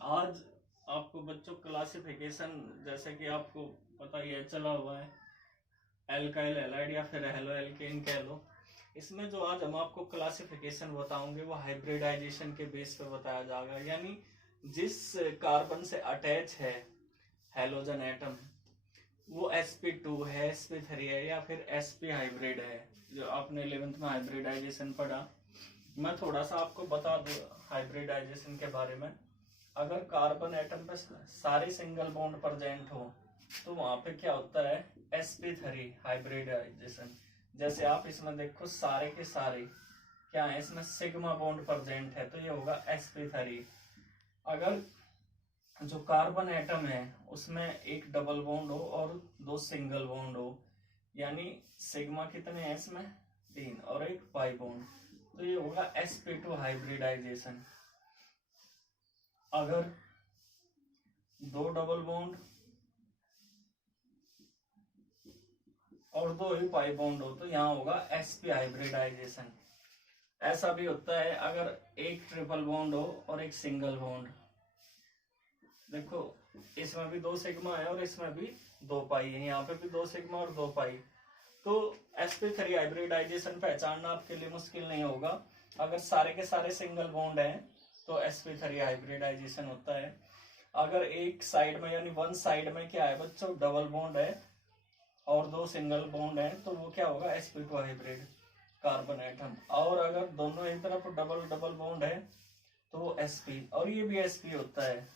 आज आपको बच्चों क्लासिफिकेशन, जैसे कि आपको पता ही है, चला हुआ है एल्काइल हैलाइड या फिर हेलो एल्केन कह लो। इसमें जो आज हम आपको क्लासिफिकेशन बताओगे वो हाइब्रिडाइजेशन के बेस पे बताया जाएगा। यानी जिस कार्बन से अटैच है हेलोजन एटम वो sp2 है, sp3 है या फिर sp हाइब्रिड है। जो आपने 11th में हाइब्रिडाइजेशन पढ़ा, मैं थोड़ा सा आपको बता दूं हाइब्रिडाइजेशन के बारे में। अगर कार्बन एटम पे सारे सिंगल बॉन्ड प्रेजेंट हो तो वहां पे क्या होता है, sp3 हाइब्रिडाइजेशन। जैसे आप इसमें देखो सारे के सारे क्या है, इसमें सिग्मा बॉन्ड प्रेजेंट है तो ये होगा sp3। अगर जो कार्बन एटम है उसमें एक डबल बॉन्ड हो और दो सिंगल बॉन्ड हो, यानी सिग्मा कितने हैं इसमें 3 और एक पाई बॉन्ड, तो ये होगा sp2 हाइब्रिडाइजेशन। अगर दो डबल बॉन्ड और दो ही पाई बॉन्ड हो तो यहाँ होगा sp हाइब्रिडाइजेशन। ऐसा भी होता है अगर एक ट्रिपल बॉन्ड हो और एक सिंगल बॉन्ड। देखो इसमें भी दो सिग्मा है और इसमें भी दो पाई है, यहाँ पे भी दो सिग्मा और दो पाई। तो sp3 हाइब्रिडाइजेशन पहचानना आपके लिए मुश्किल नहीं होगा। अगर सारे के सारे सिंगल बॉन्ड हैं तो sp3 हाइब्रिडाइजेशन होता है। अगर एक साइड में यानी वन साइड में क्या है बच्चों, डबल बॉन्ड है और दो सिंगल बॉन्ड है तो वो क्या होगा, sp2 हाइब्रिड कार्बन एटम। और अगर दोनों एक तरफ डबल डबल बॉन्ड है तो वो sp, और ये भी sp होता है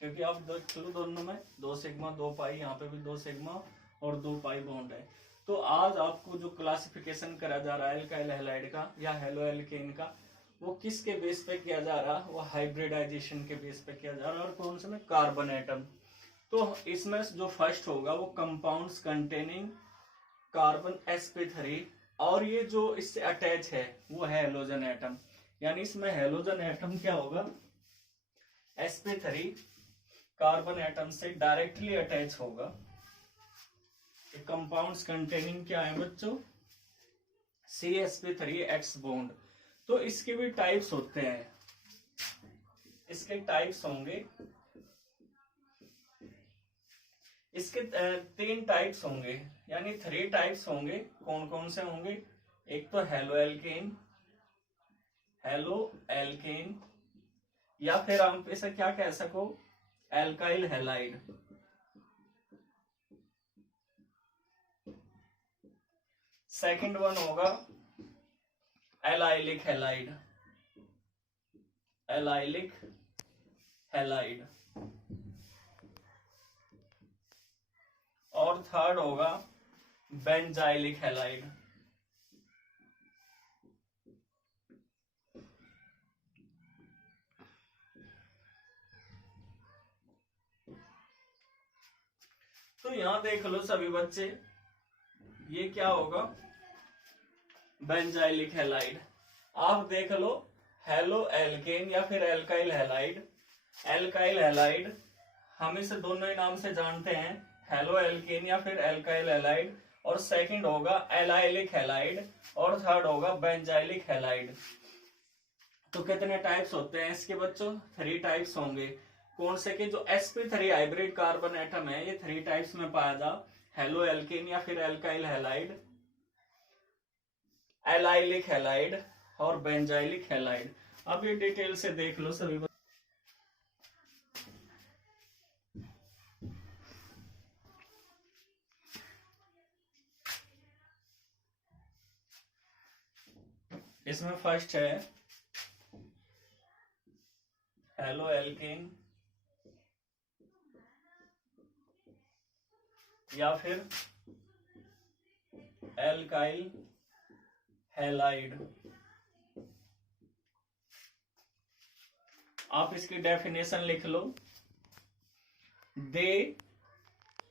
क्योंकि आप देख लो दोनों में दो सिग्मा दो पाई, यहाँ पे भी दो सिग्मा और दो पाई बॉन्ड है। तो आज आपको जो क्लासिफिकेशन करा जा रहा है एल्काइल हैलाइड का या हेलो एल्केन का, वो किसके बेस पे किया जा रहा है, वो हाइब्रिडाइजेशन के बेस पे किया जा रहा है। और कौन से में, कार्बन एटम। तो इसमें जो फर्स्ट होगा वो कंपाउंड्स कंटेनिंग कार्बन sp3, और ये जो इससे अटैच है वो है हेलोजन एटम। यानी इसमें हेलोजन एटम क्या होगा, sp3 कार्बन एटम से डायरेक्टली अटैच होगा। कंपाउंड्स कंटेनिंग क्या है बच्चों, CsP3 बॉन्ड। तो इसके भी टाइप्स होते हैं, इसके टाइप्स होंगे, इसके 3 टाइप्स होंगे यानी 3 टाइप्स होंगे। कौन कौन से होंगे, एक तो हेलो एल्केन, हेलो एल्केन, या फिर हम इसे क्या कह सको, एल्काइल हैलाइड। सेकंड वन होगा एलाइलिक हैलाइड, एलाइलिक हैलाइड। और थर्ड होगा बेंजाइलिक हैलाइड। तो यहां देख लो सभी बच्चे, ये क्या होगा, बेंजाइलिक हैलाइड। आप देख लो हेलो एल्केन या फिर एल्काइल हैलाइड। एल्काइल हैलाइड हम इसे दोनों ही नाम से जानते हैं, हेलो एल्केन या फिर एल्काइल हैलाइड। और सेकंड होगा एलाइलिक हैलाइड और थर्ड होगा बेंजाइलिक हैलाइड। तो कितने टाइप्स होते हैं इसके बच्चों, 3 टाइप्स होंगे। कौन से के, जो sp3 हाइब्रिड कार्बन एटम है ये 3 टाइप्स में पाया जा, हेलो एल्केन या फिर एल्काइल हैलाइड, एलाइलिक हैलाइड और बेंजाइलिक हैलाइड। अब ये डिटेल से देख लो सभी। इसमें फर्स्ट है हेलो एल्केन या फिर एल्काइल हैलाइड। आप इसकी डेफिनेशन लिख लो, they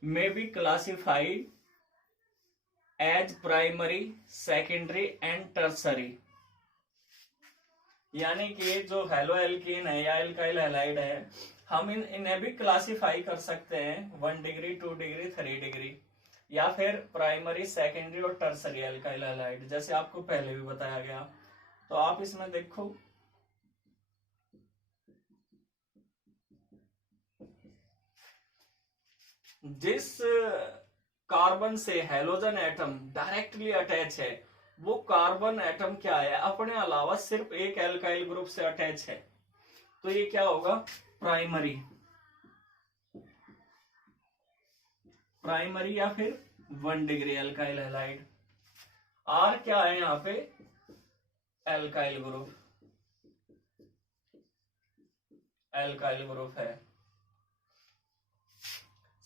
may be classified as primary secondary and tertiary. यानी कि जो हेलो एल्केन है या एल्काइल हैलाइड है, हम इन्हें भी क्लासिफाई कर सकते हैं 1 डिग्री 2 डिग्री 3 डिग्री, या फिर प्राइमरी सेकेंडरी और टर्सरी एल्काइल हैलाइड, जैसे आपको पहले भी बताया गया। तो आप इसमें देखो जिस कार्बन से हैलोजन एटम डायरेक्टली अटैच है वो कार्बन एटम क्या है, अपने अलावा सिर्फ एक एल्काइल ग्रुप से अटैच है, तो ये क्या होगा, प्राइमरी। प्राइमरी या फिर 1 डिग्री एल्काइल हैलाइड। आर क्या है यहाँ पे, एल्काइल ग्रुप, एल्काइल ग्रुप है।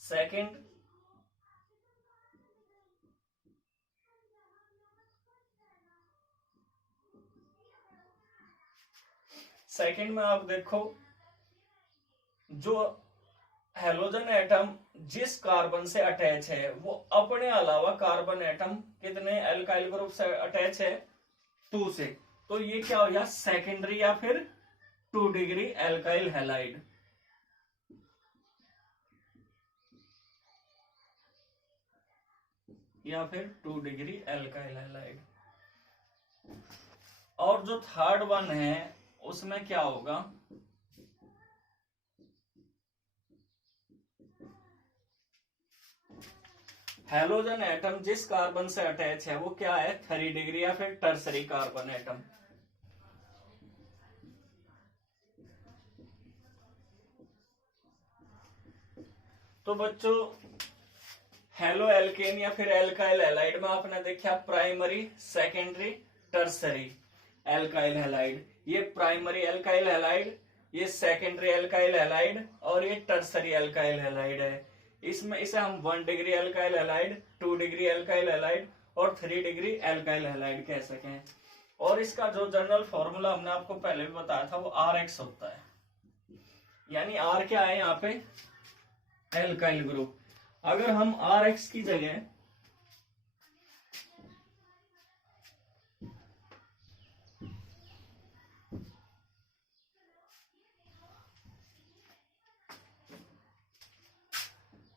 सेकंड, सेकंड में आप देखो, जो हैलोजन एटम जिस कार्बन से अटैच है वो अपने अलावा कार्बन एटम कितने एल्काइल ग्रुप से अटैच है, 2 से, तो ये क्या हो गया, सेकेंडरी या फिर 2 डिग्री एल्काइल हैलाइड। या फिर 2 डिग्री एल्काइल हैलाइड। और जो थर्ड वन है उसमें क्या होगा, हैलोजन एटम जिस कार्बन से अटैच है वो क्या है, 3 डिग्री या फिर टर्सरी कार्बन एटम। तो बच्चों हेलो एल्केन या फिर एल्काइल हैलाइड में आपने देखा primary, secondary, tertiary alkyl halide. ये प्राइमरी एल्काइल हैलाइड, ये सेकेंडरी एल्काइल हैलाइड और ये टर्सरी एल्काइल हैलाइड है। इसमें इसे हम 1 degree alkyl halide, 2 degree alkyl halide और 3 डिग्री एल्काइल हैलाइड कह सकें। और इसका जो जनरल फॉर्मूला हमने आपको पहले भी बताया था वो RX होता है, यानी R क्या है यहाँ पे, एल्काइल ग्रुप। अगर हम RX की जगह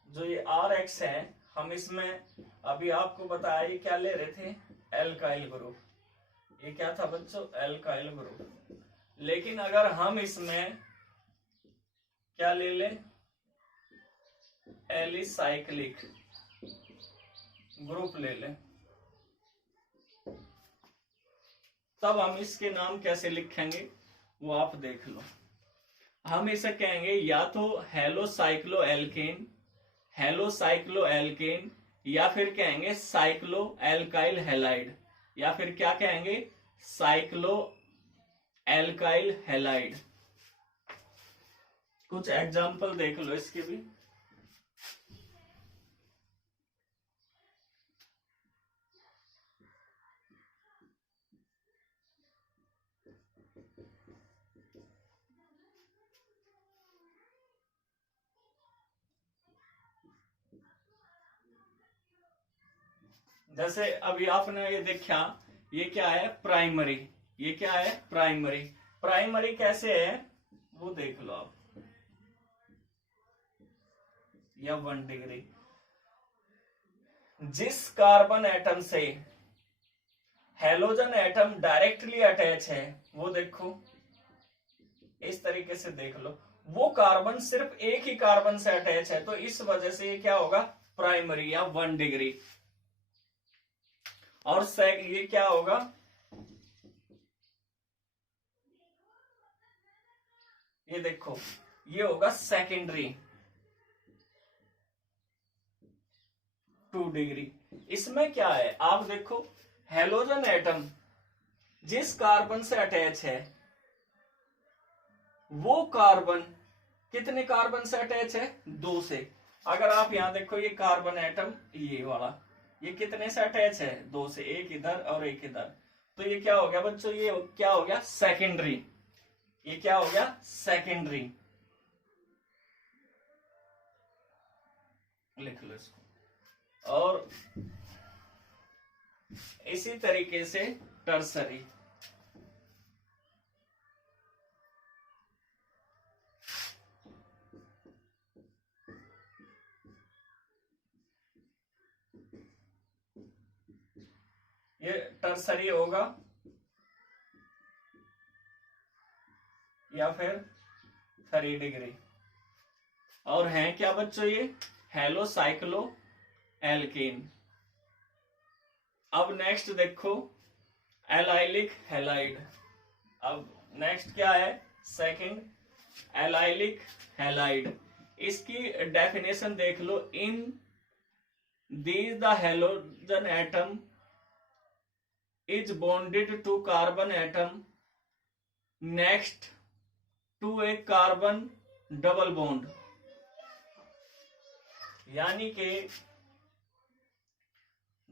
जो ये RX है, हम इसमें अभी आपको बताया ये क्या ले रहे थे, एल्काइल ग्रुप। ये क्या था बच्चों, एल्काइल ग्रुप। लेकिन अगर हम इसमें क्या ले लें, एलिसाइक्लिक ग्रुप ले लें, तब हम इसके नाम कैसे लिखेंगे वो आप देख लो। हम इसे कहेंगे या तो हेलोसाइक्लो एल्केन, हेलोसाइक्लो एल्केन, या फिर कहेंगे साइक्लो एल्काइल हैलाइड, या फिर क्या कहेंगे, साइक्लो एल्काइल हैलाइड। कुछ एग्जाम्पल देख लो इसके भी। जैसे अभी आपने ये देखा, ये क्या है, प्राइमरी। ये क्या है, प्राइमरी। प्राइमरी कैसे है वो देख लो आप, या 1 डिग्री। जिस कार्बन एटम से हैलोजन एटम डायरेक्टली अटैच है वो देखो, इस तरीके से देख लो, वो कार्बन सिर्फ एक ही कार्बन से अटैच है, तो इस वजह से ये क्या होगा, प्राइमरी या 1 डिग्री। और ये क्या होगा, ये देखो, ये होगा सेकेंडरी, 2 डिग्री। इसमें क्या है आप देखो, हैलोजन एटम जिस कार्बन से अटैच है वो कार्बन कितने कार्बन से अटैच है, 2 से। अगर आप यहां देखो, ये कार्बन एटम ये वाला, ये कितने से अटैच है, 2 से, एक इधर और एक इधर, तो ये क्या हो गया बच्चों, ये क्या हो गया, सेकेंडरी। ये क्या हो गया, सेकेंडरी। लिख लो इसको। और इसी तरीके से टर्सरी। ये टर्सरी होगा या फिर 3 डिग्री। और हैं क्या बच्चों, ये हेलो साइक्लो एल्केन। अब नेक्स्ट देखो एलाइलिक हैलाइड। अब नेक्स्ट क्या है, सेकंड एलाइलिक हैलाइड। इसकी डेफिनेशन देख लो, in these the halogen atom is bonded to carbon atom next to a carbon double bond. यानी कि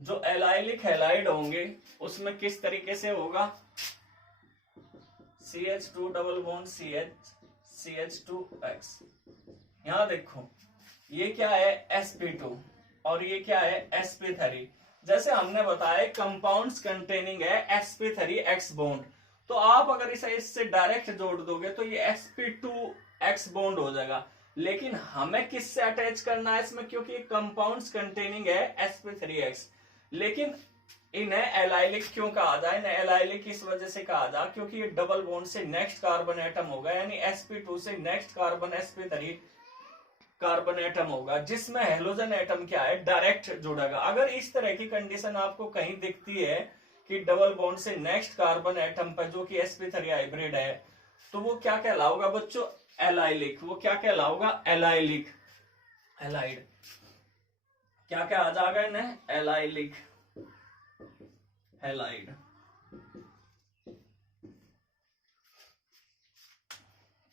जो एलाइलिक हैलाइड होंगे उसमें किस तरीके से होगा, CH2 डबल बॉन्ड CH2X। यहां देखो ये क्या है sp2 और ये क्या है sp3। जैसे हमने बताया कंपाउंड्स कंटेनिंग है sp3X बॉन्ड, तो आप अगर इसे इससे डायरेक्ट जोड़ दोगे तो ये sp2X बॉन्ड हो जाएगा। लेकिन हमें किससे अटैच करना है इसमें, क्योंकि ये कंपाउंड्स कंटेनिंग है sp3X। लेकिन इन्हें एलाइलिक क्यों कहा जाए, इन्हें एलाइलिक इस वजह से कहा जाए क्योंकि ये डबल बॉन्ड से नेक्स्ट कार्बन एटम होगा, यानी sp2 से next carbon sp3 carbon atom होगा, जिसमें हेलोजन एटम क्या है डायरेक्ट जुड़ेगा। अगर इस तरह की कंडीशन आपको कहीं दिखती है कि डबल बॉन्ड से नेक्स्ट कार्बन एटम पर जो कि sp3 हाइब्रिड है, तो वो क्या कहलाओगा बच्चों, एलाइलिक। वो क्या कहलाओगा, एलाइलिक हैलाइड। क्या क्या आ जाएगा इन्हें, एलाइलिक हैलाइड।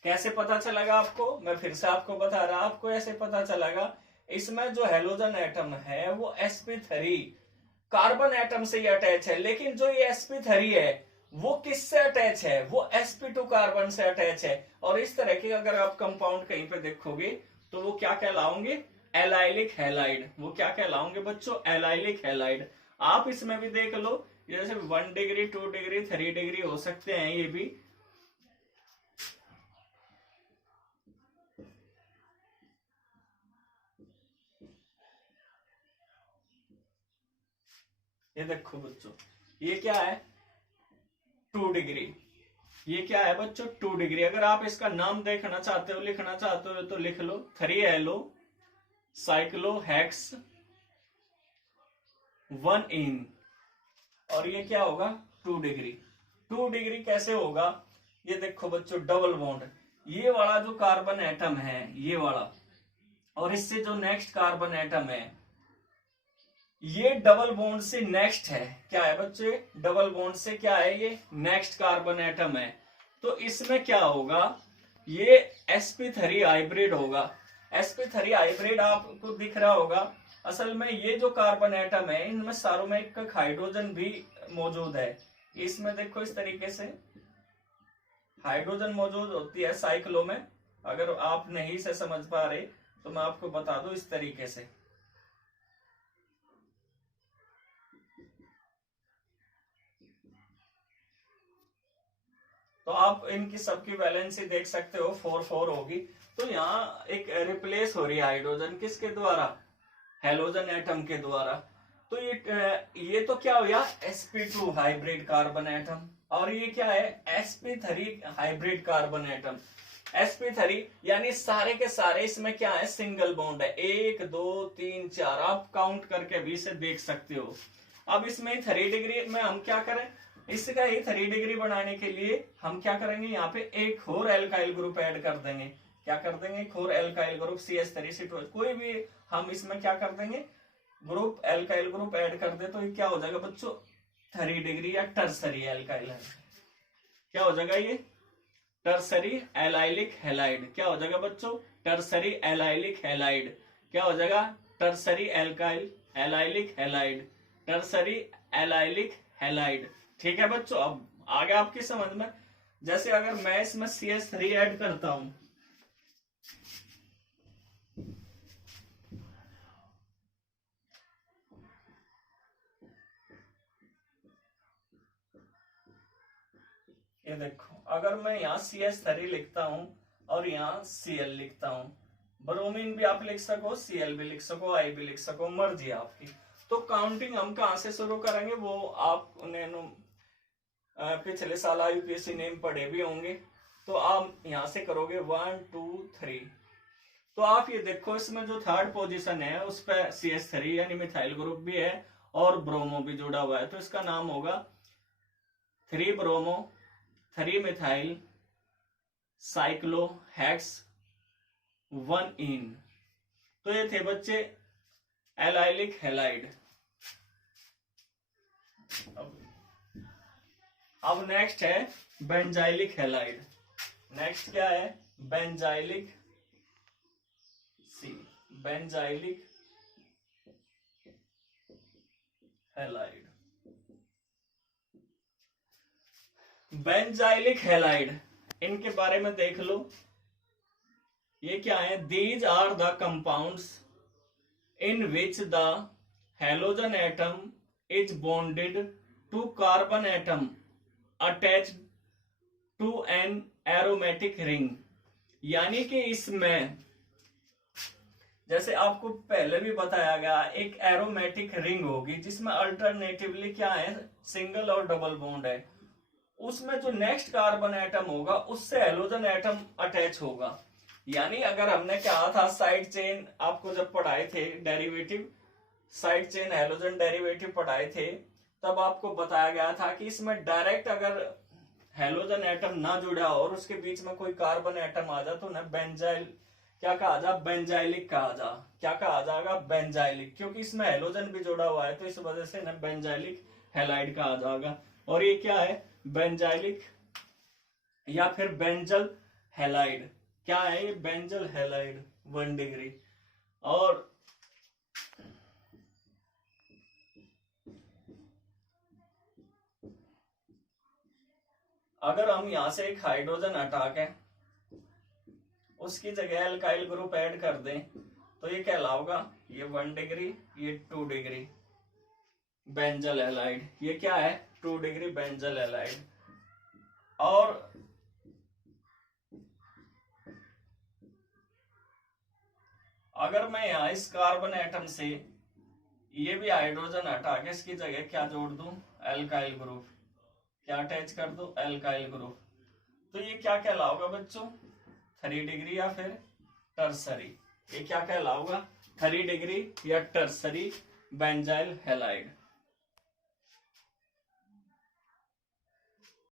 कैसे पता चलेगा आपको, मैं फिर से आपको बता रहा, आपको ऐसे पता चलेगा, इसमें जो हेलोजन एटम है वो sp3 कार्बन एटम से ही अटैच है, लेकिन जो ये sp3 है वो किससे अटैच है, वो sp2 कार्बन से अटैच है। और इस तरह के अगर आप कंपाउंड कहीं पे देखोगे तो वो क्या कहलाओगे, एलाइलिक हैलाइड। वो क्या कहलाओगे बच्चों, एलाइलिक हैलाइड। आप इसमें भी देख लो, जैसे 1 डिग्री 2 डिग्री 3 डिग्री हो सकते हैं ये भी। ये देखो बच्चों ये क्या है, 2 डिग्री। ये क्या है बच्चों, 2 डिग्री। अगर आप इसका नाम देखना चाहते हो, लिखना चाहते हो तो लिख लो 3 साइक्लोहेक्स 1 इन। और ये क्या होगा, 2 डिग्री। 2 डिग्री कैसे होगा, ये देखो बच्चों डबल बॉन्ड, ये वाला जो कार्बन एटम है ये वाला, और इससे जो नेक्स्ट कार्बन एटम है ये डबल बॉन्ड से नेक्स्ट है। क्या है बच्चे, डबल बॉन्ड से क्या है, ये नेक्स्ट कार्बन एटम है। तो इसमें क्या होगा, ये sp3 हाइब्रिड होगा। sp3 हाइब्रिड आपको दिख रहा होगा। असल में ये जो कार्बन एटम है इनमें सारों में एक हाइड्रोजन भी मौजूद है। इसमें देखो इस तरीके से हाइड्रोजन मौजूद होती है साइक्लो में। अगर आप नहीं से समझ पा रहे तो मैं आपको बता दूं इस तरीके से। तो आप इनकी सबकी वैलेंसी देख सकते हो 4 होगी। तो यहाँ एक रिप्लेस हो रही है हाइड्रोजन किसके द्वारा, हेलोजन एटम के द्वारा। तो ये तो क्या हो गया sp2 हाइब्रिड कार्बन एटम, और ये क्या है sp3 hybrid carbon atom. sp3 यानी सारे के सारे इसमें क्या है, सिंगल बॉन्ड है, 1 2 3 4, आप काउंट करके भी इसे देख सकते हो। अब इसमें 3 डिग्री में हम क्या करें, इसका ही 3 डिग्री बनाने के लिए हम क्या करेंगे, यहाँ पे एक और एल्काइल ग्रुप ऐड कर देंगे। क्या कर देंगे, एक और एल्काइल ग्रुप CH3 कोई भी हम इसमें क्या कर देंगे, ग्रुप एल्काइल ग्रुप ऐड कर दे, तो ये क्या हो जाएगा बच्चों 3 डिग्री या टर्सरी एल्काइल है। क्या हो जाएगा ये टर्सरी एलाइलिक हैलाइड। क्या हो जाएगा बच्चों, टर्सरी एलाइलिक हैलाइड। क्या हो जाएगा, tertiary alkyl allylic halide, tertiary allylic halide. ठीक है बच्चों, अब आ गया आपकी समझ में। जैसे अगर मैं इसमें CH3 ऐड करता हूं, ये देखो अगर मैं यहाँ CH3 लिखता हूं और यहाँ Cl लिखता हूं, ब्रोमीन भी आप लिख सको, Cl भी लिख सको, I भी लिख सको, मर्जी आपकी। तो काउंटिंग हम कहां से शुरू करेंगे वो आपने पिछले साल IUPAC नेम पढ़े भी होंगे। तो आप यहां से करोगे 1 2 3, तो आप ये देखो इसमें जो थर्ड पोजीशन है उस पर CH3 यानी मिथाइल ग्रुप भी है और ब्रोमो भी जुड़ा हुआ है, तो इसका नाम होगा 3 ब्रोमो 3 मिथाइल साइक्लोहेक्स 1 इन। तो ये थे बच्चे एलाइलिक हैलाइड। अब नेक्स्ट है बेंजाइलिक हैलाइड। नेक्स्ट क्या है? Benzylic benzylic halide. Benzylic halide, इनके बारे में देख लो। ये क्या है? These are the compounds in which the halogen atom is bonded to carbon atom attached to an aromatic ring. यानी कि इसमें जैसे आपको पहले भी बताया गया, एक एरोमेटिक रिंग होगी जिसमें अल्टरनेटिवली क्या है? सिंगल और डबल बॉन्ड है। उसमें जो नेक्स्ट कार्बन एटम होगा उससे हैलोजन एटम अटैच होगा। यानी अगर हमने कहा था साइड चेन, आपको जब पढ़ाए थे derivative, side chain halogen derivative पढ़ाए थे, तब आपको बताया गया था कि इसमें डायरेक्ट अगर हैलोजन एटम ना जुड़ा और उसके बीच में कोई कार्बन एटम आ जा तो ना बेंजाइल क्या कहा जा? बेंजाइलिक कहा जा। क्या कहा जाएगा? बेंजाइलिक, क्योंकि इसमें हैलोजन भी जुड़ा हुआ है तो इस वजह से ना बेंजाइलिक हैलाइड कहा जाएगा। और ये क्या है? बेंजाइलिक या फिर बेंजल हैलाइड। क्या है ये? Benzyl halide 1 degree. और अगर हम यहां से एक हाइड्रोजन हटा के उसकी जगह एल्काइल ग्रुप ऐड कर दें तो ये कहलाओगा ये 1 डिग्री, ये 2 डिग्री बेंजल हैलाइड। ये क्या है? 2 डिग्री बेंजल हैलाइड। और अगर मैं यहां इस कार्बन एटम से ये भी हाइड्रोजन हटा के इसकी जगह क्या जोड़ दूं? Alkyl group. क्या अटैच कर दो? Alkyl group. तो ये क्या कहलाओगा बच्चों? 3 डिग्री या फिर टर्सरी। ये क्या कहलाओगा? 3 डिग्री या टर्सरी बेंजाइल हैलाइड।